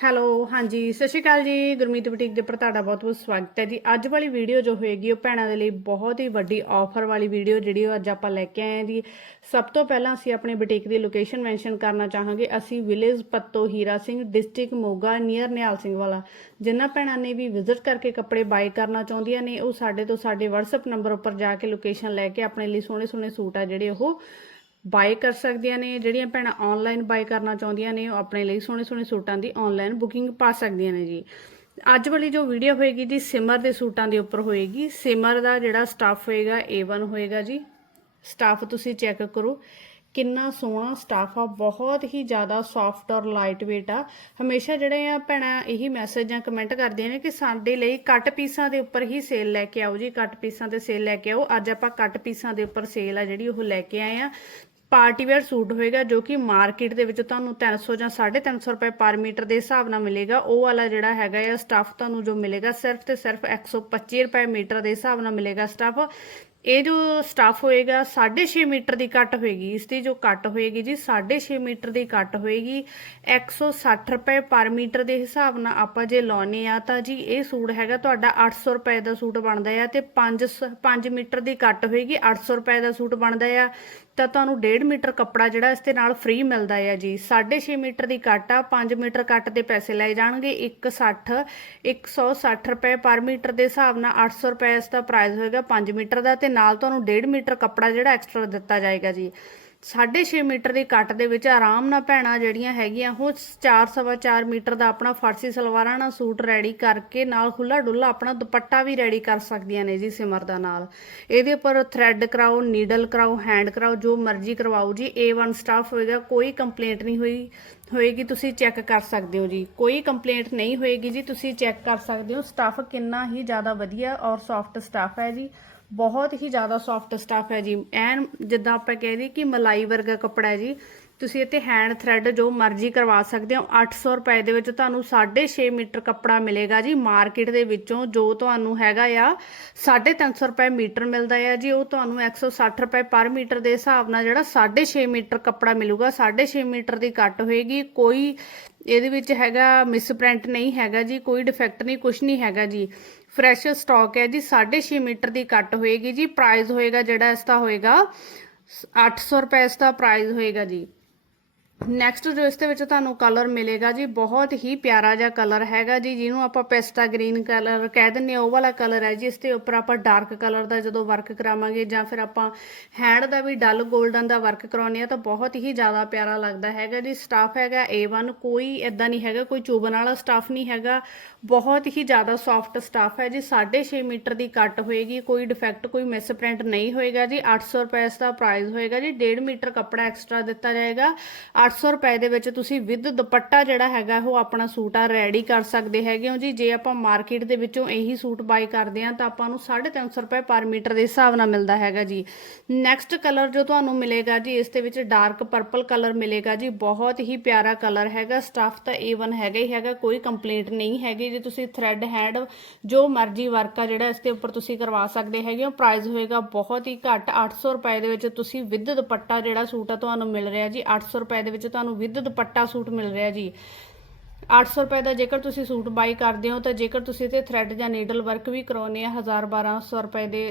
Hello, ਹਾਂਜੀ, ਸਤਿ ਸ਼੍ਰੀ ਅਕਾਲ ਜੀ, ਗੁਰਮੀਤ ਬੁਟੀਕ ਦੇ ਪਰ ਤੁਹਾਡਾ ਬਹੁਤ-ਬਹੁਤ ਸਵਾਗਤ ਹੈ ਜੀ। ਅੱਜ ਵਾਲੀ ਵੀਡੀਓ ਜੋ ਹੋਏਗੀ, ਉਹ ਭੈਣਾਂ ਦੇ ਲਈ ਬਹੁਤ ਹੀ ਵੱਡੀ ਆਫਰ ਵਾਲੀ ਵੀਡੀਓ ਜਿਹੜੀ ਉਹ ਅੱਜ ਆਪਾਂ ਲੈ ਕੇ ਆਏ ਹਾਂ ਜੀ। ਸਭ ਤੋਂ ਪਹਿਲਾਂ ਅਸੀਂ ਆਪਣੀ ਬੁਟੀਕ ਦੀ ਲੋਕੇਸ਼ਨ ਮੈਂਸ਼ਨ ਕਰਨਾ ਚਾਹਾਂਗੇ। ਅਸੀਂ village Patto Hira Singh district Moga near Nihal Singh Wala. ਜਿਨ੍ਹਾਂ ਭੈਣਾਂ ਨੇ ਵੀ ਵਿਜ਼ਿਟ ਕਰਕੇ ਕੱਪੜੇ ਬਾਏ ਕਰਨਾ ਚਾਹੁੰਦੀਆਂ ਨੇ, ਉਹ ਸਾਡੇ ਤੋਂ ਸਾਡੇ WhatsApp ਨੰਬਰ ਉੱਪਰ ਜਾ ਕੇ ਲੋਕੇਸ਼ਨ ਲੈ ਕੇ ਆਪਣੇ ਲਈ ਸੋਹਣੇ-ਸੋਹਣੇ ਸੂਟ ਆ ਜਿਹੜੇ ਉਹ ਬਾਏ ਕਰ ਸਕਦੀਆਂ ਨੇ, ਜਿਹੜੀਆਂ ਭੈਣਾਂ ਆਨਲਾਈਨ ਬਾਏ ਕਰਨਾ ਚਾਹੁੰਦੀਆਂ ਨੇ, ਉਹ ਆਪਣੇ ਲਈ ਸੋਹਣੇ ਸੋਹਣੇ ਸੂਟਾਂ ਦੀ ਆਨਲਾਈਨ ਬੁਕਿੰਗ ਪਾ ਸਕਦੀਆਂ ਨੇ ਜੀ। ਅੱਜ ਵਾਲੀ ਜੋ ਵੀਡੀਓ ਹੋਏਗੀ ਜੀ ਸਿਮਰ ਦੇ ਸੂਟਾਂ ਦੇ ਉੱਪਰ ਹੋਏਗੀ। ਸਿਮਰ ਦਾ ਜਿਹੜਾ ਸਟਾਫ ਹੋਏਗਾ A1 ਹੋਏਗਾ ਜੀ। ਸਟਾਫ ਤੁਸੀਂ ਚੈੱਕ ਕਰੋ, ਕਿੰਨਾ ਸੋਹਣਾ ਸਟਾਫ ਆ, ਬਹੁਤ ਹੀ ਜ਼ਿਆਦਾ ਸੌਫਟ ਔਰ ਲਾਈਟ weight ਆ। ਹਮੇਸ਼ਾ ਜਿਹੜੇ ਆ ਭੈਣਾਂ ਇਹੀ ਮੈਸੇਜ ਜਾਂ ਕਮੈਂਟ ਕਰਦੀਆਂ ਨੇ ਕਿ ਸਾਡੇ ਲਈ ਕੱਟ ਪੀਸਾਂ ਦੇ ਉੱਪਰ ਹੀ ਸੇਲ ਲੈ ਕੇ ਆਓ ਜੀ। ਕੱਟ ਪੀਸਾਂ ਤੇ ਸੇਲ ਲੈ ਕੇ ਆਓ। ਅੱਜ ਆਪਾਂ ਕੱਟ ਪੀਸਾਂ ਦੇ ਉੱਪਰ ਸੇਲ ਆ ਜਿਹੜੀ ਉਹ ਲੈ ਕੇ ਆਏ ਆ। ਪਾਰਟੀ ਵੇਅਰ ਸੂਟ ਹੋਏਗਾ ਜੋ ਕਿ ਮਾਰਕੀਟ ਦੇ ਵਿੱਚ ਤੁਹਾਨੂੰ 300 ਜਾਂ 350 ਰੁਪਏ ਪਰ ਮੀਟਰ ਦੇ ਹਿਸਾਬ ਨਾਲ ਮਿਲੇਗਾ। ਉਹ ਵਾਲਾ ਜਿਹੜਾ ਹੈਗਾ ਆ ਸਟੱਫ ਤੁਹਾਨੂੰ ਜੋ ਮਿਲੇਗਾ ਸਿਰਫ ਤੇ ਸਿਰਫ 125 ਰੁਪਏ ਮੀਟਰ ਦੇ ਹਿਸਾਬ ਨਾਲ ਮਿਲੇਗਾ ਸਟੱਫ। ਇਹ ਜੋ ਸਟਾਫ ਹੋਏਗਾ 6.5 ਮੀਟਰ ਦੀ ਕੱਟ ਹੋਏਗੀ। ਇਸ ਦੀ ਜੋ ਕੱਟ ਹੋਏਗੀ ਜੀ 6.5 ਮੀਟਰ ਦੀ ਕੱਟ ਹੋਏਗੀ। 160 ਰੁਪਏ ਪਰ ਮੀਟਰ ਦੇ ਹਿਸਾਬ ਨਾਲ ਆਪਾਂ ਜੇ ਲਾਉਨੇ ਆ ਤਾਂ ਜੀ ਇਹ ਸੂਟ ਹੈਗਾ ਤੁਹਾਡਾ 800 ਰੁਪਏ ਦਾ ਸੂਟ ਬਣਦਾ ਆ ਤੇ 5 5 ਮੀਟਰ ਦੀ ਕੱਟ ਹੋਏਗੀ। 800 ਰੁਪਏ ਦਾ ਸੂਟ ਬਣਦਾ ਆ ਤਾਂ ਤੁਹਾਨੂੰ 1.5 ਮੀਟਰ ਕੱਪੜਾ ਜਿਹੜਾ ਇਸ ਦੇ ਨਾਲ ਫ੍ਰੀ ਮਿਲਦਾ ਹੈ ਜੀ। 6.5 ਮੀਟਰ ਦੀ ਕੱਟ ਆ 5 ਮੀਟਰ ਕੱਟ ਦੇ ਪੈਸੇ ਲਏ ਜਾਣਗੇ। 160 160 ਰੁਪਏ ਪਰ ਮੀਟਰ ਦੇ ਹਿਸਾਬ ਨਾਲ 800 ਰੁਪਏ ਇਸ ਦਾ ਪ੍ਰਾਈਸ ਹੋਏਗਾ 5 ਮੀਟਰ ਦਾ ਤੇ ਨਾਲ ਤੁਹਾਨੂੰ 1.5 ਮੀਟਰ ਕੱਪੜਾ ਜਿਹੜਾ ਐਕਸਟਰਾ ਦਿੱਤਾ ਜਾਏਗਾ ਜੀ। 6.5 ਮੀਟਰ ਦੀ ਕੱਟ ਦੇ ਵਿੱਚ ਆਰਾਮ ਨਾਲ ਭੈਣਾਂ ਜਿਹੜੀਆਂ ਹੈਗੀਆਂ, ਉਹ 4.5 ਮੀਟਰ ਦਾ ਆਪਣਾ ਫਾਰਸੀ ਸਲਵਾਰਾਂ ਨਾਲ ਸੂਟ ਰੈਡੀ ਕਰਕੇ ਨਾਲ ਖੁੱਲਾ ਡੁੱਲਾ ਆਪਣਾ ਦੁਪੱਟਾ ਵੀ ਰੈਡੀ ਕਰ ਸਕਦੀਆਂ ਨੇ ਜੀ ਸਿਮਰ ਦਾ ਨਾਲ। ਇਹਦੇ ਉੱਪਰ ਥ੍ਰੈਡ ਕਰਾਓ ਨੀਡਲ ਕਰਾਓ ਹੈਂਡ ਕਰਾਓ, ਜੋ ਮਰਜ਼ੀ ਕਰਵਾਓ ਜੀ A1 ਸਟਾਫ ਹੋਏਗਾ, ਕੋਈ ਕੰਪਲੇਂਟ ਨਹੀਂ ਹੋਈ, ਹੋਏਗੀ, ਤੁਸੀਂ ਚੈੱਕ ਕਰ ਸਕਦੇ ਹੋ ਜੀ। ਕੋਈ ਕੰਪਲੇਂਟ ਨਹੀਂ ਹੋਏਗੀ ਜੀ, ਤੁਸੀਂ ਚੈੱਕ ਕਰ ਸਕਦੇ ਹੋ ਸਟਾਫ ਕਿੰਨਾ ਹੀ ਜ਼ਿਆਦਾ ਵਧੀਆ ਔਰ ਸੌਫਟ ਸਟਾਫ ਹੈ ਜੀ। ਬਹੁਤ ਹੀ ਜ਼ਿਆਦਾ ਸੌਫਟ ਸਟਾਫ ਹੈ ਜੀ। ਐਨ ਜਿੱਦਾਂ ਆਪਾਂ ਕਹਿ ਦਈਏ ਕਿ ਮਲਾਈ ਵਰਗਾ ਕੱਪੜਾ ਹੈ ਜੀ। ਤੁਸੀਂ ਇੱਥੇ ਹੈਂਡ ਥ੍ਰੈਡ ਜੋ ਮਰਜ਼ੀ ਕਰਵਾ ਸਕਦੇ ਹੋ। 800 ਰੁਪਏ ਦੇ ਵਿੱਚ ਤੁਹਾਨੂੰ 6.5 ਮੀਟਰ ਕੱਪੜਾ ਮਿਲੇਗਾ ਜੀ। ਮਾਰਕੀਟ ਦੇ ਵਿੱਚੋਂ ਜੋ ਤੁਹਾਨੂੰ ਹੈਗਾ ਆ 350 ਰੁਪਏ ਮੀਟਰ ਮਿਲਦਾ ਆ ਜੀ। ਉਹ ਤੁਹਾਨੂੰ 160 ਰੁਪਏ ਪਰ ਮੀਟਰ ਦੇ ਹਿਸਾਬ ਨਾਲ ਜਿਹੜਾ 6.5 ਮੀਟਰ ਕੱਪੜਾ ਮਿਲੂਗਾ 6.5 ਮੀਟਰ ਦੀ ਕੱਟ ਹੋਏਗੀ। ਕੋਈ ਇਹਦੇ ਵਿੱਚ ਹੈਗਾ ਮਿਸਪ੍ਰਿੰਟ ਨਹੀਂ ਹੈਗਾ ਜੀ। ਕੋਈ ਡਿਫੈਕਟ ਨਹੀਂ ਕੁਝ ਨਹੀਂ ਹੈਗਾ ਜੀ। ਫਰੈਸ਼ ਸਟਾਕ ਹੈ ਜੀ 6.5 ਮੀਟਰ ਦੀ ਕੱਟ ਹੋਏਗੀ ਜੀ ਪ੍ਰਾਈਸ ਹੋਏਗਾ ਜਿਹੜਾ ਇਸ ਦਾ ਹੋਏਗਾ 800 ਰੁਪਏ ਇਸ ਦਾ ਪ੍ਰਾਈਸ ਹੋਏਗਾ ਜੀ। ਨੈਕਸਟ ਜੋ ਇਸ ਦੇ ਵਿੱਚ ਤੁਹਾਨੂੰ ਕਲਰ ਮਿਲੇਗਾ ਜੀ, ਬਹੁਤ ਹੀ ਪਿਆਰਾ ਜਿਹਾ ਕਲਰ ਹੈਗਾ ਜੀ, ਜਿਹਨੂੰ ਆਪਾਂ ਪੈਸਟਾ ਗ੍ਰੀਨ ਕਲਰ ਕਹਿ ਦਿੰਨੇ ਆ ਉਹ ਵਾਲਾ ਕਲਰ ਹੈ ਜੀ, ਇਸ ਦੇ ਉੱਪਰ ਆਪਾਂ ਡਾਰਕ ਕਲਰ ਦਾ ਜਦੋਂ ਵਰਕ ਕਰਾਵਾਂਗੇ ਜਾਂ ਫਿਰ ਆਪਾਂ ਹੈਂਡ ਦਾ ਵੀ ਡਲ 골ਡਨ ਦਾ ਵਰਕ ਕਰਾਉਨੇ ਆ ਤਾਂ ਬਹੁਤ ਹੀ ਜ਼ਿਆਦਾ ਪਿਆਰਾ ਲੱਗਦਾ ਹੈਗਾ ਜੀ ਸਟਾਫ ਹੈਗਾ A1 ਕੋਈ ਇਦਾਂ ਨਹੀਂ ਹੈਗਾ, ਕੋਈ ਚੁਬਨ ਵਾਲਾ ਸਟਾਫ ਨਹੀਂ ਹੈਗਾ, ਬਹੁਤ ਹੀ ਜ਼ਿਆਦਾ ਸੌਫਟ ਸਟਾਫ ਹੈ ਜੀ 6.5 ਮੀਟਰ ਦੀ ਕੱਟ ਹੋਏਗੀ, ਕੋਈ ਡਿਫੈਕਟ ਕੋਈ ਮਿਸਪ੍ਰਿੰਟ ਨਹੀਂ ਹੋਏਗਾ ਜੀ 800 ਰੁਪਏ ਇਸ ਦਾ ਪ੍ਰਾਈਸ ਹੋਏਗਾ ਜੀ 1.5 ਮੀਟਰ ਕੱਪੜਾ ਐਕਸਟਰਾ ਦਿੱਤਾ ਜਾਏਗਾ 800 ਰੁਪਏ ਦੇ ਵਿੱਚ ਤੁਸੀਂ ਵਿਦ ਦੁਪੱਟਾ ਜਿਹੜਾ ਹੈਗਾ, ਉਹ ਆਪਣਾ ਸੂਟ ਆ ਰੈਡੀ ਕਰ ਸਕਦੇ ਹੈਗੇ ਹੋ ਜੀ। ਜੇ ਆਪਾਂ ਮਾਰਕੀਟ ਦੇ ਵਿੱਚੋਂ ਇਹੀ ਸੂਟ ਬਾਈ ਕਰਦੇ ਆ ਤਾਂ ਆਪਾਂ ਨੂੰ 350 ਰੁਪਏ ਪਰ ਮੀਟਰ ਦੇ ਹਿਸਾਬ ਨਾਲ ਮਿਲਦਾ ਹੈਗਾ ਜੀ। ਨੈਕਸਟ ਕਲਰ ਜੋ ਤੁਹਾਨੂੰ ਮਿਲੇਗਾ ਜੀ, ਇਸ ਦੇ ਵਿੱਚ ਡਾਰਕ ਪਰਪਲ ਕਲਰ ਮਿਲੇਗਾ ਜੀ। ਬਹੁਤ ਹੀ ਪਿਆਰਾ ਕਲਰ ਹੈਗਾ। ਸਟਾਫ ਤਾਂ A1 ਹੈਗਾ ਹੀ ਹੈਗਾ, ਕੋਈ ਕੰਪਲੇਂਟ ਨਹੀਂ ਹੈਗੀ ਜੇ। ਤੁਸੀਂ ਥ੍ਰੈਡ ਹੈਂਡ ਜੋ ਮਰਜ਼ੀ ਵਰਕ ਆ ਜਿਹੜਾ ਇਸ ਦੇ ਉੱਪਰ ਤੁਸੀਂ ਕਰਵਾ ਸਕਦੇ ਹੈਗੇ ਹੋ। ਪ੍ਰਾਈਸ ਹੋਏਗਾ ਬਹੁਤ ਹੀ ਘੱਟ। 800 ਰੁਪਏ ਦੇ ਵਿੱਚ ਤੁਸੀਂ ਵਿਦ ਦੁਪੱਟਾ ਜਿਹੜਾ ਸੂਟ ਆ, ਤੁਹਾਨੂੰ ਮਿਲ ਰਿਹਾ ਜੀ। 800 ਰੁਪਏ ਦੇ ਵਿੱਚ ਵਿੱਚ ਤੁਹਾਨੂੰ ਵਿਦ ਦੁਪੱਟਾ ਸੂਟ ਮਿਲ ਰਿਹਾ ਜੀ। 800 ਰੁਪਏ ਦਾ ਜੇਕਰ ਤੁਸੀਂ ਸੂਟ ਬਾਈ ਕਰਦੇ ਹੋ, ਤਾਂ ਜੇਕਰ ਤੁਸੀਂ ਤੇ ਥ੍ਰੈਡ ਜਾਂ ਨੀਡਲ ਵਰਕ ਵੀ ਕਰਾਉਨੇ ਆ 1000 1200 ਰੁਪਏ ਦੇ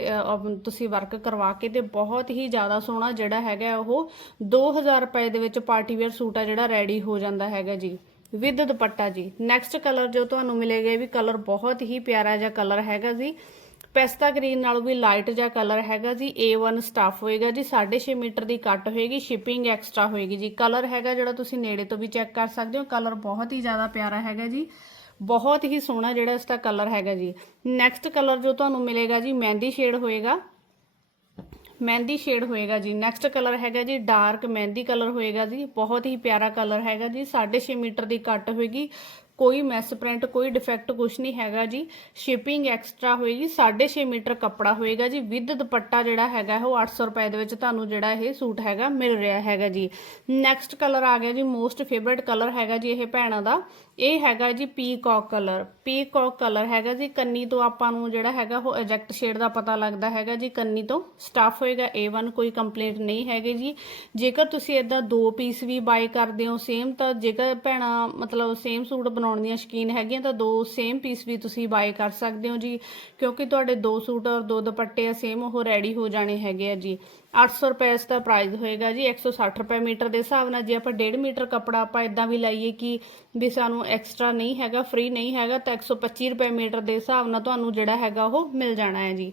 ਤੁਸੀਂ ਵਰਕ ਕਰਵਾ ਕੇ, ਤੇ ਬਹੁਤ ਹੀ ਜ਼ਿਆਦਾ ਸੋਹਣਾ ਜਿਹੜਾ ਹੈਗਾ ਉਹ 2000 ਰੁਪਏ ਦੇ ਵਿੱਚ ਪਾਰਟੀ ਵੇਅਰ ਸੂਟ ਆ ਜਿਹੜਾ ਰੈਡੀ ਹੋ ਜਾਂਦਾ ਹੈਗਾ ਜੀ। ਵਿਦ ਦੁਪੱਟਾ ਜੀ। ਨੈਕਸਟ ਕਲਰ ਜੋ ਤੁਹਾਨੂੰ ਮਿਲੇਗਾ, ਇਹ ਵੀ ਕਲਰ ਬਹੁਤ ਹੀ ਪਿਆਰਾ ਜਿਹਾ ਕਲਰ ਹੈਗਾ ਜੀ। ਪੈਸਤਾ ਗ੍ਰੀਨ ਨਾਲੋਂ ਵੀ ਲਾਈਟ ਜਿਹਾ ਕਲਰ ਹੈਗਾ ਜੀ A1 ਸਟਾਫ ਹੋਏਗਾ ਜੀ 6.5 ਮੀਟਰ ਦੀ ਕੱਟ ਹੋਏਗੀ ਸ਼ਿਪਿੰਗ ਐਕਸਟਰਾ ਹੋਏਗੀ ਜੀ। ਕਲਰ ਹੈਗਾ ਜਿਹੜਾ ਤੁਸੀਂ ਨੇੜੇ ਤੋਂ ਵੀ ਚੈੱਕ ਕਰ ਸਕਦੇ ਹੋ ਕਲਰ ਬਹੁਤ ਹੀ ਜ਼ਿਆਦਾ ਪਿਆਰਾ ਹੈਗਾ ਜੀ। ਬਹੁਤ ਹੀ ਸੋਹਣਾ ਜਿਹੜਾ ਇਸ ਦਾ ਕਲਰ ਹੈਗਾ ਜੀ। ਨੈਕਸਟ ਕਲਰ ਜੋ ਤੁਹਾਨੂੰ ਮਿਲੇਗਾ ਜੀ, ਮਹਿੰਦੀ ਸ਼ੇਡ ਹੋਏਗਾ। ਮਹਿੰਦੀ ਸ਼ੇਡ ਹੋਏਗਾ ਜੀ। ਨੈਕਸਟ ਕਲਰ ਹੈਗਾ ਜੀ ਡਾਰਕ ਮਹਿੰਦੀ ਕਲਰ ਹੋਏਗਾ ਜੀ। ਬਹੁਤ ਹੀ ਪਿਆਰਾ ਕਲਰ ਹੈਗਾ ਜੀ। 6.5 ਮੀਟਰ ਦੀ ਕੱਟ ਹੋਏਗੀ। ਕੋਈ ਮੈਸ ਪ੍ਰਿੰਟ ਕੋਈ ਡਿਫੈਕਟ ਕੁਝ ਨਹੀਂ ਹੈਗਾ ਜੀ। ਸ਼ਿਪਿੰਗ ਐਕਸਟਰਾ ਹੋਏਗੀ 6.5 ਮੀਟਰ ਕੱਪੜਾ ਹੋਏਗਾ ਜੀ। ਵਿਦ ਦੁਪੱਟਾ ਜਿਹੜਾ ਹੈਗਾ, ਉਹ 800 ਰੁਪਏ ਦੇ ਵਿੱਚ ਤੁਹਾਨੂੰ ਜਿਹੜਾ ਇਹ ਸੂਟ ਹੈਗਾ, ਮਿਲ ਰਿਹਾ ਹੈਗਾ ਜੀ। ਨੈਕਸਟ ਕਲਰ ਆ ਗਿਆ ਜੀ ਮੋਸਟ ਫੇਵਰਿਟ ਕਲਰ ਹੈਗਾ ਜੀ ਇਹ ਭੈਣਾਂ ਦਾ। ਇਹ ਹੈਗਾ ਜੀ ਪੀਕੌਕ ਕਲਰ ਪੀਕੌਕ ਕਲਰ ਹੈਗਾ ਜੀ, ਕੰਨੀ ਤੋਂ ਆਪਾਂ ਨੂੰ ਜਿਹੜਾ ਹੈਗਾ ਉਹ ਐਜੈਕਟ ਸ਼ੇਡ ਦਾ ਪਤਾ ਲੱਗਦਾ ਹੈਗਾ ਜੀ, ਕੰਨੀ ਤੋਂ। ਸਟਾਫ ਹੋਏਗਾ A1 ਕੋਈ ਕੰਪਲੇਂਟ ਨਹੀਂ ਹੈਗੇ ਜੀ। ਜੇਕਰ ਤੁਸੀਂ ਇਦਾਂ ਦੋ ਪੀਸ ਵੀ ਬਾਈ ਕਰਦੇ ਹੋ ਸੇਮ ਤਾਂ ਜੇਕਰ ਭੈਣਾਂ ਮਤਲਬ ਸੇਮ ਸੂਟ ਬਣਾਉਣ ਦੀਆਂ ਸ਼ੌਕੀਨ ਹੈਗੀਆਂ, ਤਾਂ ਦੋ ਸੇਮ ਪੀਸ ਵੀ ਤੁਸੀਂ ਬਾਏ ਕਰ ਸਕਦੇ ਹੋ ਜੀ। ਕਿਉਂਕਿ ਤੁਹਾਡੇ ਦੋ ਸੂਟ ਔਰ ਦੋ ਦੁਪੱਟੇ ਆ ਸੇਮ ਉਹ ਰੈਡੀ ਹੋ ਜਾਣੇ ਹੈਗੇ ਆ ਜੀ। 800 ਰੁਪਏ ਇਸ ਦਾ ਪ੍ਰਾਈਸ ਹੋਏਗਾ ਜੀ 160 ਰੁਪਏ ਮੀਟਰ ਦੇ ਹਿਸਾਬ ਨਾਲ ਜੇ ਆਪਾਂ 1.5 ਮੀਟਰ ਕੱਪੜਾ ਆਪਾਂ ਇਦਾਂ ਵੀ ਲਾਈਏ ਕਿ ਵੀ ਸਾਨੂੰ ਐਕਸਟਰਾ ਨਹੀਂ ਹੈਗਾ ਫ੍ਰੀ ਨਹੀਂ ਹੈਗਾ, ਤਾਂ 125 ਰੁਪਏ ਮੀਟਰ ਦੇ ਹਿਸਾਬ ਨਾਲ ਤੁਹਾਨੂੰ ਜਿਹੜਾ ਹੈਗਾ ਉਹ ਮਿਲ ਜਾਣਾ ਹੈ ਜੀ।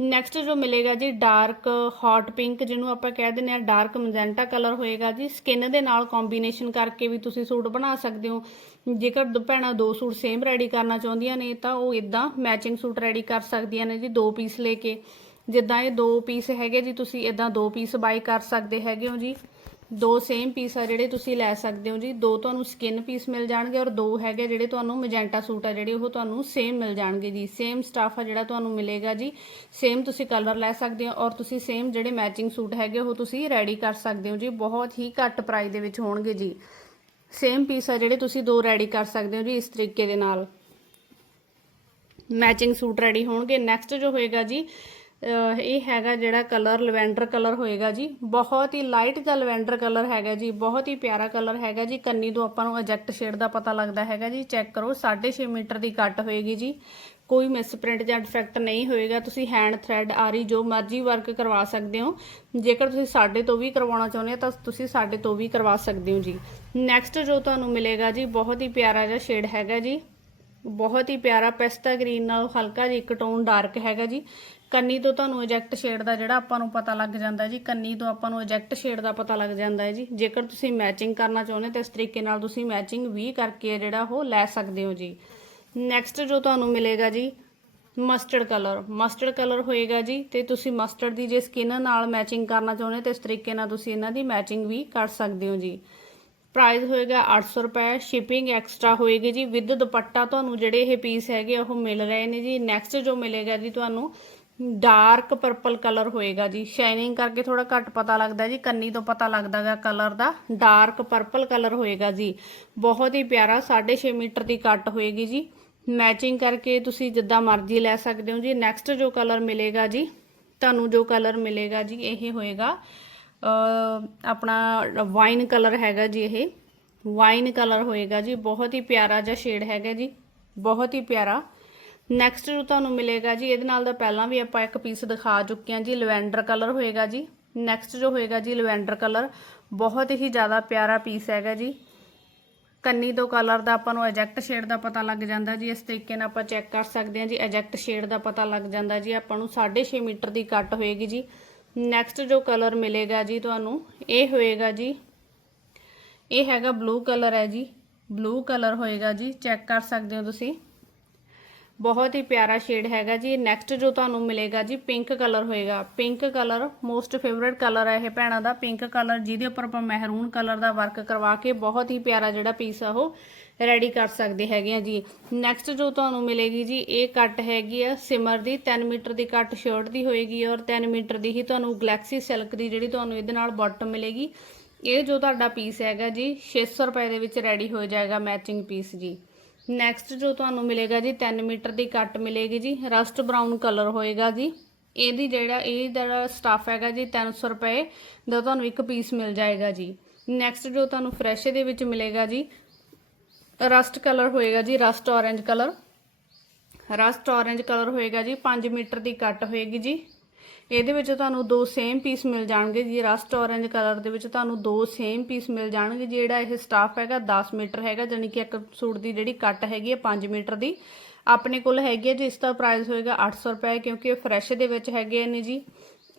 ਨੈਕਸਟ ਜੋ ਮਿਲੇਗਾ ਜੀ ਡਾਰਕ ਹੌਟ ਪਿੰਕ ਜਿਹਨੂੰ ਆਪਾਂ ਕਹਿ ਦਿੰਦੇ ਆ ਡਾਰਕ ਮਜੈਂਟਾ ਕਲਰ ਹੋਏਗਾ ਜੀ। ਸਕਿਨ ਦੇ ਨਾਲ ਕੰਬੀਨੇਸ਼ਨ ਕਰਕੇ ਵੀ ਤੁਸੀਂ ਸੂਟ ਬਣਾ ਸਕਦੇ ਹੋ। ਜੇਕਰ ਦੋ ਭੈਣਾਂ ਦੋ ਸੂਟ ਸੇਮ ਰੈਡੀ ਕਰਨਾ ਚਾਹੁੰਦੀਆਂ ਨੇ, ਤਾਂ ਉਹ ਇਦਾਂ ਮੈਚਿੰਗ ਸੂਟ ਰੈਡੀ ਕਰ ਸਕਦੀਆਂ ਨੇ ਜੀ, ਦੋ ਪੀਸ ਲੈ ਕੇ। ਜਿੱਦਾਂ ਇਹ ਦੋ ਪੀਸ ਹੈਗੇ ਜੀ, ਤੁਸੀਂ ਇਦਾਂ ਦੋ ਪੀਸ ਬਾਈ ਕਰ ਸਕਦੇ ਹੈਗੇ ਹੋ ਜੀ। ਦੋ ਸੇਮ ਪੀਸ ਆ ਜਿਹੜੇ ਤੁਸੀਂ ਲੈ ਸਕਦੇ ਹੋ ਜੀ। ਦੋ ਤੁਹਾਨੂੰ ਸਕਿਨ ਪੀਸ ਮਿਲ ਜਾਣਗੇ ਔਰ ਦੋ ਹੈਗੇ ਜਿਹੜੇ ਤੁਹਾਨੂੰ ਮੈਜੈਂਟਾ ਸੂਟ ਆ ਜਿਹੜੇ, ਉਹ ਤੁਹਾਨੂੰ ਸੇਮ ਮਿਲ ਜਾਣਗੇ ਜੀ। ਸੇਮ ਸਟਾਫ ਆ ਜਿਹੜਾ ਤੁਹਾਨੂੰ ਮਿਲੇਗਾ ਜੀ। ਸੇਮ ਤੁਸੀਂ ਕਲਰ ਲੈ ਸਕਦੇ ਹੋ ਔਰ ਤੁਸੀਂ ਸੇਮ ਜਿਹੜੇ ਮੈਚਿੰਗ ਸੂਟ ਹੈਗੇ, ਉਹ ਤੁਸੀਂ ਰੈਡੀ ਕਰ ਸਕਦੇ ਹੋ ਜੀ। ਬਹੁਤ ਹੀ ਘੱਟ ਪ੍ਰਾਈਸ ਦੇ ਵਿੱਚ ਹੋਣਗੇ ਜੀ। ਸੇਮ ਪੀਸ ਆ ਜਿਹੜੇ ਤੁਸੀਂ ਦੋ ਰੈਡੀ ਕਰ ਸਕਦੇ ਹੋ ਜੀ ਇਸ ਤਰੀਕੇ ਦੇ ਨਾਲ। ਮੈਚਿੰਗ ਸੂਟ ਰੈਡੀ ਹੋਣਗੇ। ਨੈਕਸਟ ਜੋ ਹੋਏਗਾ ਜੀ ਇਹ ਹੈਗਾ ਜਿਹੜਾ ਕਲਰ, ਲਵੈਂਡਰ ਕਲਰ ਹੋਏਗਾ ਜੀ। ਬਹੁਤ ਹੀ ਲਾਈਟ ਜਿਹਾ ਲਵੈਂਡਰ ਕਲਰ ਹੈਗਾ ਜੀ, ਬਹੁਤ ਹੀ ਪਿਆਰਾ ਕਲਰ ਹੈਗਾ ਜੀ। ਕੰਨੀ ਤੋਂ ਆਪਾਂ ਨੂੰ ਅਜੈਕਟ ਸ਼ੇਡ ਦਾ ਪਤਾ ਲੱਗਦਾ ਹੈਗਾ ਜੀ। ਚੈੱਕ ਕਰੋ 6.5 ਮੀਟਰ ਦੀ ਕੱਟ ਹੋਏਗੀ ਜੀ। ਕੋਈ ਮਿਸਪ੍ਰਿੰਟ ਜਾਂ ਡਿਫੈਕਟ ਨਹੀਂ ਹੋਏਗਾ। ਤੁਸੀਂ ਹੈਂਡ ਥ੍ਰੈਡ ਆਰੀ ਜੋ ਮਰਜ਼ੀ ਵਰਕ ਕਰਵਾ ਸਕਦੇ ਹੋ। ਜੇਕਰ ਤੁਸੀਂ ਸਾਡੇ ਤੋਂ ਵੀ ਕਰਵਾਉਣਾ ਚਾਹੁੰਦੇ ਹੋ, ਤਾਂ ਤੁਸੀਂ ਸਾਡੇ ਤੋਂ ਵੀ ਕਰਵਾ ਸਕਦੇ ਹੋ ਜੀ। ਨੈਕਸਟ ਜੋ ਤੁਹਾਨੂੰ ਮਿਲੇਗਾ ਜੀ, ਬਹੁਤ ਹੀ ਪਿਆਰਾ ਜਿਹਾ ਸ਼ੇਡ ਹੈਗਾ ਜੀ। ਬਹੁਤ ਹੀ ਪਿਆਰਾ ਪਿਸਤਾ ਗ੍ਰੀਨ ਨਾਲ ਹਲਕਾ ਜਿਹਾ, ਇੱਕ ਟੋਨ ਡਾਰਕ ਹੈਗਾ ਜੀ। ਕੰਨੀ ਤੋਂ ਤੁਹਾਨੂੰ ਇਜੈਕਟ ਸ਼ੇਡ ਦਾ ਜਿਹੜਾ ਆਪਾਂ ਨੂੰ ਪਤਾ ਲੱਗ ਜਾਂਦਾ ਜੀ, ਕੰਨੀ ਤੋਂ ਆਪਾਂ ਨੂੰ ਇਜੈਕਟ ਸ਼ੇਡ ਦਾ ਪਤਾ ਲੱਗ ਜਾਂਦਾ ਹੈ ਜੀ। ਜੇਕਰ ਤੁਸੀਂ ਮੈਚਿੰਗ ਕਰਨਾ ਚਾਹੁੰਦੇ ਤਾਂ ਇਸ ਤਰੀਕੇ ਨਾਲ ਤੁਸੀਂ ਮੈਚਿੰਗ ਵੀ ਕਰਕੇ ਜਿਹੜਾ ਉਹ ਲੈ ਸਕਦੇ ਹੋ ਜੀ। ਨੈਕਸਟ ਜੋ ਤੁਹਾਨੂੰ ਮਿਲੇਗਾ ਜੀ ਮਸਟਰਡ ਕਲਰ ਮਸਟਰਡ ਕਲਰ ਹੋਏਗਾ ਜੀ ਤੇ ਤੁਸੀਂ ਮਸਟਰਡ ਦੀ ਜੇ ਸਕਿਨ ਨਾਲ ਮੈਚਿੰਗ ਕਰਨਾ ਚਾਹੁੰਦੇ ਤਾਂ ਇਸ ਤਰੀਕੇ ਨਾਲ ਤੁਸੀਂ ਇਹਨਾਂ ਦੀ ਮੈਚਿੰਗ ਵੀ ਕਰ ਸਕਦੇ ਹੋ ਜੀ। ਪ੍ਰਾਈਸ ਹੋਏਗਾ 800 ਰੁਪਏ ਸ਼ਿਪਿੰਗ ਐਕਸਟਰਾ ਹੋਏਗੀ ਜੀ। ਵਿਦ ਦੁਪੱਟਾ ਤੁਹਾਨੂੰ ਜਿਹੜੇ ਇਹ ਪੀਸ ਹੈਗੇ ਉਹ ਮਿਲ ਰਹੇ ਨੇ ਜੀ। ਨੈਕਸਟ ਜੋ ਮਿਲੇਗਾ ਜੀ ਤੁਹਾਨੂੰ ਡਾਰਕ ਪਰਪਲ ਕਲਰ ਹੋਏਗਾ ਜੀ। ਸ਼ਾਈਨਿੰਗ ਕਰਕੇ ਥੋੜਾ ਘੱਟ ਪਤਾ ਲੱਗਦਾ ਜੀ, ਕੰਨੀ ਤੋਂ ਪਤਾ ਲੱਗਦਾਗਾ ਕਲਰ ਦਾ। ਡਾਰਕ ਪਰਪਲ ਕਲਰ ਹੋਏਗਾ ਜੀ। ਬਹੁਤ ਹੀ ਪਿਆਰਾ 6.5 ਮੀਟਰ ਦੀ ਕੱਟ ਹੋਏਗੀ ਜੀ। ਮੈਚਿੰਗ ਕਰਕੇ ਤੁਸੀਂ ਜਿੱਦਾਂ ਮਰਜ਼ੀ ਲੈ ਸਕਦੇ ਹੋ ਜੀ। ਨੈਕਸਟ ਜੋ ਕਲਰ ਮਿਲੇਗਾ ਜੀ, ਤੁਹਾਨੂੰ ਜੋ ਕਲਰ ਮਿਲੇਗਾ ਜੀ, ਇਹ ਹੋਏਗਾ ਆਪਣਾ ਵਾਈਨ ਕਲਰ ਹੈਗਾ ਜੀ ਇਹ। ਵਾਈਨ ਕਲਰ ਹੋਏਗਾ ਜੀ। ਬਹੁਤ ਹੀ ਪਿਆਰਾ ਜਿਹਾ ਸ਼ੇਡ ਹੈਗਾ ਜੀ। ਬਹੁਤ ਹੀ ਪਿਆਰਾ। ਨੈਕਸਟ ਜੋ ਤੁਹਾਨੂੰ ਮਿਲੇਗਾ ਜੀ, ਇਹਦੇ ਨਾਲ ਦਾ ਪਹਿਲਾਂ ਵੀ ਆਪਾਂ ਇੱਕ ਪੀਸ ਦਿਖਾ ਚੁੱਕੇ ਹਾਂ ਜੀ। ਲਵੈਂਡਰ ਕਲਰ ਹੋਏਗਾ ਜੀ। ਨੈਕਸਟ ਜੋ ਹੋਏਗਾ ਜੀ ਲਵੈਂਡਰ ਕਲਰ। ਬਹੁਤ ਹੀ ਜ਼ਿਆਦਾ ਪਿਆਰਾ ਪੀਸ ਹੈਗਾ ਜੀ। ਕੰਨੀ ਤੋਂ ਕਲਰ ਦਾ ਆਪਾਂ ਨੂੰ ਐਜੈਕਟ ਸ਼ੇਡ ਦਾ ਪਤਾ ਲੱਗ ਜਾਂਦਾ ਜੀ। ਇਸ ਤਰੀਕੇ ਨਾਲ ਆਪਾਂ ਚੈੱਕ ਕਰ ਸਕਦੇ ਹਾਂ ਜੀ। ਐਜੈਕਟ ਸ਼ੇਡ ਦਾ ਪਤਾ ਲੱਗ ਜਾਂਦਾ ਜੀ। ਆਪਾਂ ਨੂੰ 6.5 ਮੀਟਰ ਦੀ ਕੱਟ ਹੋਏਗੀ ਜੀ। ਨੈਕਸਟ ਜੋ ਕਲਰ ਮਿਲੇਗਾ ਜੀ ਤੁਹਾਨੂੰ, ਇਹ ਹੋਏਗਾ ਜੀ, ਇਹ ਹੈਗਾ ਬਲੂ ਕਲਰ ਹੈ ਜੀ ਬਲੂ ਕਲਰ ਹੋਏਗਾ ਜੀ ਚੈੱਕ ਕਰ ਸਕਦੇ ਹੋ ਤੁਸੀਂ। ਬਹੁਤ ਹੀ ਪਿਆਰਾ ਸ਼ੇਡ ਹੈਗਾ ਜੀ ਨੈਕਸਟ ਜੋ ਤੁਹਾਨੂੰ ਮਿਲੇਗਾ ਜੀ ਪਿੰਕ ਕਲਰ ਹੋਏਗਾ। Pink colour most favourite colour ਹੈ ਇਹ ਭੈਣਾਂ ਦਾ ਪਿੰਕ ਕਲਰ ਜਿਹਦੇ ਉੱਪਰ ਆਪਾਂ ਮਹਿਰੂਨ ਕਲਰ ਦਾ ਵਰਕ ਕਰਵਾ ਕੇ ਬਹੁਤ ਹੀ ਪਿਆਰਾ ਜਿਹੜਾ ਪੀਸ ਆ ਉਹ ਰੈਡੀ ਕਰ ਸਕਦੇ ਹੈਗੇ ਆ ਜੀ। ਨੈਕਸਟ ਜੋ ਤੁਹਾਨੂੰ ਮਿਲੇਗੀ ਜੀ, ਇਹ ਕੱਟ ਹੈਗੀ ਆ ਸਿਮਰ ਦੀ 3 ਮੀਟਰ ਦੀ ਕੱਟ ਸ਼ਰਟ ਦੀ ਹੋਏਗੀ ਔਰ 3 ਮੀਟਰ ਦੀ ਹੀ ਤੁਹਾਨੂੰ ਗਲੈਕਸੀ ਸਿਲਕ ਦੀ ਜਿਹੜੀ ਤੁਹਾਨੂੰ ਇਹਦੇ ਨਾਲ ਬਾਟਮ ਮਿਲੇਗੀ। ਇਹ ਜੋ ਤੁਹਾਡਾ ਪੀਸ ਹੈਗਾ ਜੀ 600 ਰੁਪਏ ਦੇ ਵਿੱਚ ਰੈਡੀ ਹੋ ਜਾਏਗਾ ਮੈਚਿੰਗ ਪੀਸ ਜੀ। ਨੈਕਸਟ ਜੋ ਤੁਹਾਨੂੰ ਮਿਲੇਗਾ ਜੀ 3 ਮੀਟਰ ਦੀ ਕੱਟ ਮਿਲੇਗੀ ਜੀ ਰਸਟ ਬਰਾਊਨ ਕਲਰ ਹੋਏਗਾ ਜੀ। ਇਹਦੀ ਜਿਹੜਾ, ਇਹ ਜਿਹੜਾ ਸਟਾਫ ਹੈਗਾ ਜੀ 300 ਰੁਪਏ ਦਾ ਤੁਹਾਨੂੰ ਇੱਕ ਪੀਸ ਮਿਲ ਜਾਏਗਾ ਜੀ। ਨੈਕਸਟ ਜੋ ਤੁਹਾਨੂੰ ਫਰੈਸ਼ ਦੇ ਵਿੱਚ ਮਿਲੇਗਾ ਜੀ ਰਸਟ ਕਲਰ ਹੋਏਗਾ ਜੀ, rust orange colour. Rust orange colour ਹੋਏਗਾ ਜੀ 5 ਮੀਟਰ ਦੀ ਕੱਟ ਹੋਏਗੀ ਜੀ। ਇਹਦੇ ਵਿੱਚ ਤੁਹਾਨੂੰ ਦੋ ਸੇਮ ਪੀਸ ਮਿਲ ਜਾਣਗੇ ਜੀ, ਰਸਟ ਔਰੇਂਜ ਕਲਰ ਦੇ ਵਿੱਚ ਤੁਹਾਨੂੰ ਦੋ ਸੇਮ ਪੀਸ ਮਿਲ ਜਾਣਗੇ। ਜਿਹੜਾ ਇਹ ਸਟਾਫ ਹੈਗਾ 10 ਮੀਟਰ ਹੈਗਾ ਜਾਨੀ ਕਿ ਇੱਕ ਸੂਟ ਦੀ ਜਿਹੜੀ ਕੱਟ ਹੈਗੀ ਹੈ 5 ਮੀਟਰ ਦੀ। ਆਪਣੇ ਕੋਲ ਹੈਗੀ ਹੈ ਜੀ, ਇਸ ਦਾ ਪ੍ਰਾਈਸ ਹੋਏਗਾ 800 ਰੁਪਏ, ਕਿਉਂਕਿ ਇਹ ਫਰੈਸ਼ ਦੇ ਵਿੱਚ ਹੈਗੇ ਨੇ ਜੀ।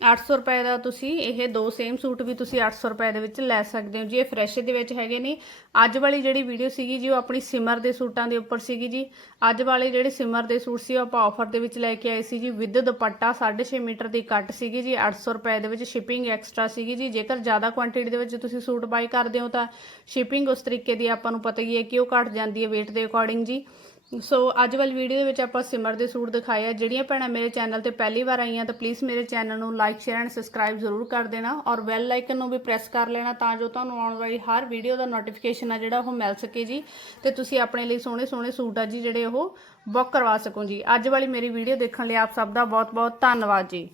800 ਰੁਪਏ ਦਾ ਤੁਸੀਂ ਇਹ ਦੋ ਸੇਮ ਸੂਟ ਵੀ ਤੁਸੀਂ 800 ਰੁਪਏ ਦੇ ਵਿੱਚ ਲੈ ਸਕਦੇ ਹੋ। ਜੀ, ਇਹ ਫਰੈਸ਼ ਦੇ ਵਿੱਚ ਹੈਗੇ ਨੇ। ਅੱਜ ਵਾਲੀ ਜਿਹੜੀ ਵੀਡੀਓ ਸੀਗੀ ਜੀ, ਉਹ ਆਪਣੀ ਸਿਮਰ ਦੇ ਸੂਟਾਂ ਦੇ ਉੱਪਰ ਸੀਗੀ ਜੀ। ਅੱਜ ਵਾਲੇ ਜਿਹੜੇ ਸਿਮਰ ਦੇ ਸੂਟ ਸੀ, ਉਹ ਆਪਾਂ ਆਫਰ ਦੇ ਵਿੱਚ ਲੈ ਕੇ ਆਏ ਸੀ ਜੀ। ਵਿਦ ਦੁਪੱਟਾ 6.5 ਮੀਟਰ ਦੀ ਕੱਟ ਸੀਗੀ ਜੀ 800 ਰੁਪਏ ਦੇ ਵਿੱਚ ਸ਼ਿਪਿੰਗ ਐਕਸਟਰਾ ਸੀਗੀ ਜੀ। ਜੇਕਰ ਜ਼ਿਆਦਾ ਕੁਆਂਟੀਟੀ ਦੇ ਵਿੱਚ ਤੁਸੀਂ ਸੂਟ ਬਾਈ ਕਰਦੇ ਹੋ, ਤਾਂ ਸ਼ਿਪਿੰਗ ਉਸ ਤਰੀਕੇ ਦੀ ਆਪਾਂ ਨੂੰ ਪਤਾ ਹੀ ਹੈ ਕਿ ਉਹ ਘਟ ਜਾਂਦੀ ਹੈ weight ਦੇ ਅਕੋਰਡਿੰਗ ਜੀ। ਸੋ ਅੱਜ ਵਾਲੀ ਵੀਡੀਓ ਦੇ ਵਿੱਚ ਆਪਾਂ ਸਿਮਰ ਦੇ ਸੂਟ ਦਿਖਾਏ ਆ। ਜਿਹੜੀਆਂ ਭੈਣਾਂ ਮੇਰੇ ਚੈਨਲ ਤੇ ਪਹਿਲੀ ਵਾਰ ਆਈਆਂ, ਤਾਂ ਪਲੀਜ਼ ਮੇਰੇ ਚੈਨਲ ਨੂੰ ਲਾਈਕ ਸ਼ੇਅਰ ਐਂਡ ਸਬਸਕ੍ਰਾਈਬ ਜ਼ਰੂਰ ਕਰ ਦੇਣਾ। ਔਰ ਬੈਲ ਆਈਕਨ ਨੂੰ ਵੀ ਪ੍ਰੈਸ ਕਰ ਲੈਣਾ ਤਾਂ ਜੋ ਤੁਹਾਨੂੰ ਆਉਣ ਵਾਲੀ ਹਰ ਵੀਡੀਓ ਦਾ ਨੋਟੀਫਿਕੇਸ਼ਨ ਆ ਜਿਹੜਾ ਉਹ ਮਿਲ ਸਕੇ ਜੀ। ਤੇ ਤੁਸੀਂ ਆਪਣੇ ਲਈ ਸੋਹਣੇ ਸੋਹਣੇ ਸੂਟ ਆ ਜੀ ਜਿਹੜੇ ਉਹ ਬੁੱਕ ਕਰਵਾ ਸਕੋ ਜੀ। ਅੱਜ ਵਾਲੀ ਮੇਰੀ ਵੀਡੀਓ ਦੇਖਣ ਲਈ ਆਪ ਸਭ ਦਾ ਬਹੁਤ ਬਹੁਤ ਧੰਨਵਾਦ ਜੀ।